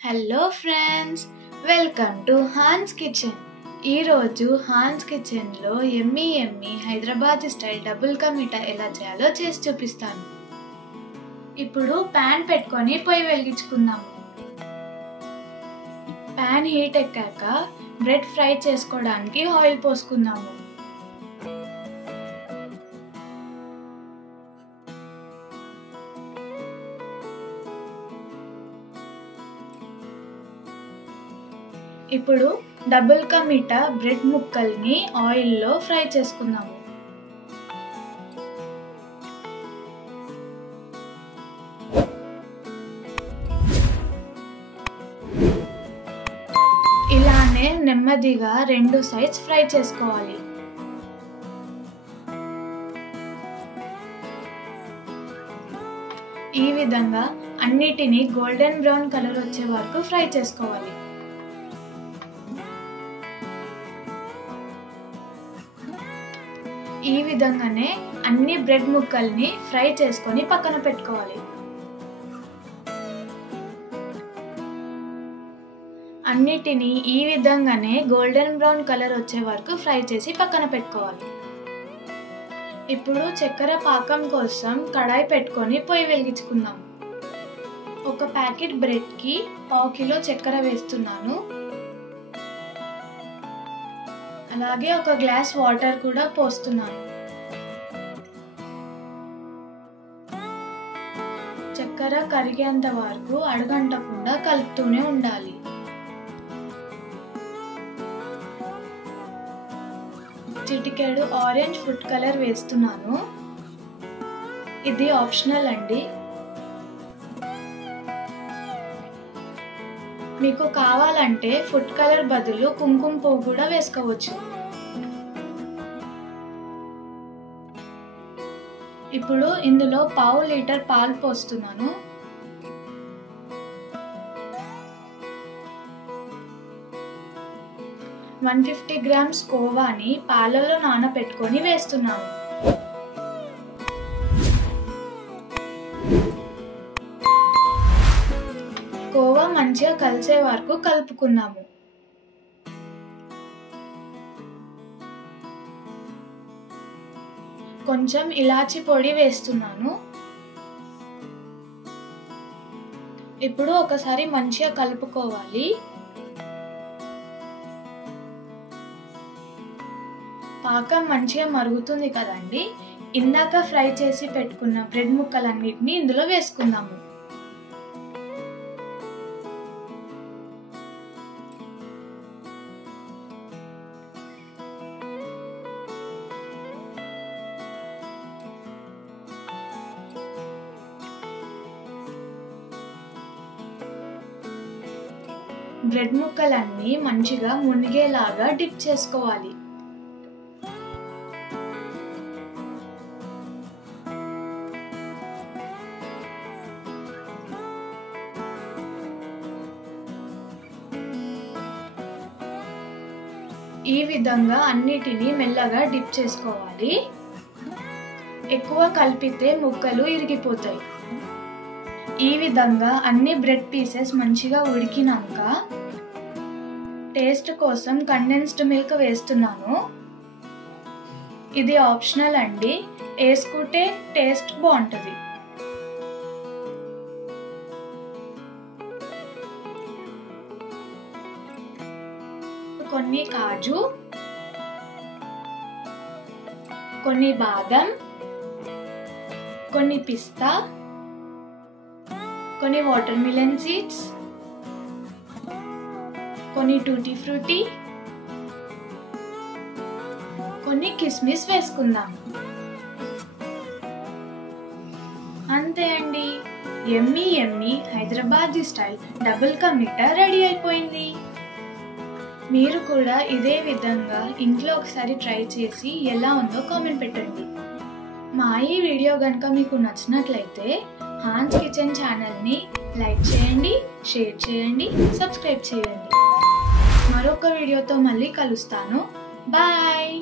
Hello friends, welcome to Hans kitchen. ఈరోజు Hans కిచెన్లో ఎమ్మీ హైదరాబాద్ స్టైల్ డబుల్ కా మీఠా ఎలా చేయాలో చేసి చూపిస్తాను. ఇప్పుడు ప్యాన్ పెట్టుకొని పొయ్యి వెలిగించుకుందాము. ప్యాన్ హీట్ ఎక్కాక బ్రెడ్ ఫ్రై చేసుకోవడానికి ఆయిల్ పోసుకుందాము. ఇప్పుడు డబుల్ కా మీఠా బ్రెడ్ ముక్కల్ని ఆయిల్లో ఫ్రై చేసుకుందాము. ఇలానే నెమ్మదిగా రెండు సైడ్స్ ఫ్రై చేసుకోవాలి. ఈ విధంగా అన్నిటినీ గోల్డెన్ బ్రౌన్ కలర్ వచ్చే వరకు ఫ్రై చేసుకోవాలి. ఈ విధంగానే అన్ని బ్రెడ్ ముక్కల్ని ఫ్రై చేసుకొని పక్కన పెట్టుకోవాలి. అన్నిటినీ ఈ విధంగానే గోల్డెన్ బ్రౌన్ కలర్ వచ్చే వరకు ఫ్రై చేసి పక్కన పెట్టుకోవాలి. ఇప్పుడు చక్కెర పాకం కోసం కడాయి పెట్టుకొని పొయ్యి వెలిగించుకుందాం. ఒక ప్యాకెట్ బ్రెడ్కి 1/2 కిలో చక్కెర వేస్తున్నాను. అలాగే ఒక గ్లాస్ వాటర్ కూడా పోస్తున్నాను. చక్కెర కరిగేంత వరకు అడుగంటకుండా కలుపుతూనే ఉండాలి. చిటికెడు ఆరెంజ్ ఫుడ్ కలర్ వేస్తున్నాను. ఇది ఆప్షనల్ అండి. మీకు కావాలంటే ఫుడ్ కలర్ బదులు కుంకుమ పువ్వు కూడా వేసుకోవచ్చు. ఇప్పుడు ఇందులో 1/2 లీటర్ పాలు పోస్తున్నాను. - 150 గ్రామ్స్ కోవాని పాలలో నానబెట్టుకొని వేస్తున్నాను. కోవా మంచిగా కలిసే వరకు కలుపుకుందాము. కొంచెం ఇలాచి పొడి వేస్తున్నాను. ఇప్పుడు ఒకసారి మంచిగా కలుపుకోవాలి. పాకం మంచిగా మరుగుతుంది కదండి. ఇందాక ఫ్రై చేసి పెట్టుకున్న బ్రెడ్ ముక్కలన్నిటిని ఇందులో వేసుకుందాము. బ్రెడ్ ముక్కలన్నీ మంచిగా మునిగేలాగా డిప్ చేసుకోవాలి. ఈ విధంగా అన్నిటినీ మెల్లగా డిప్ చేసుకోవాలి. ఎక్కువ కలిపితే ముక్కలు ఇరిగిపోతాయి. ఈ విధంగా అన్ని బ్రెడ్ పీసెస్ మంచిగా ఉడికినాక టేస్ట్ కోసం కండెన్స్డ్ మిల్క్ వేస్తున్నాను. ఇది ఆప్షనల్ అండి, వేసుకుంటే టేస్ట్ బాగుంటుంది. కొన్ని కాజు, కొన్ని బాదం, కొన్ని పిస్తా, కొన్ని వాటర్ మిలన్ సీడ్స్, కొన్ని టూటీ ఫ్రూటీ, కొన్ని కిస్మిస్ వేసుకుందాం. అంతే అండి, Emmy Hyderabad style double ka మీఠా రెడీ అయిపోయింది. మీరు కూడా ఇదే విధంగా ఇంట్లో ఒకసారి ట్రై చేసి ఎలా ఉందో కామెంట్ పెట్టండి. మా ఈ వీడియో కనుక మీకు నచ్చినట్లయితే హాన్స్ కిచెన్ ఛానల్ని లైక్ చేయండి, షేర్ చేయండి, సబ్స్క్రైబ్ చేయండి. మరొక వీడియోతో మళ్ళీ కలుస్తాను. బాయ్.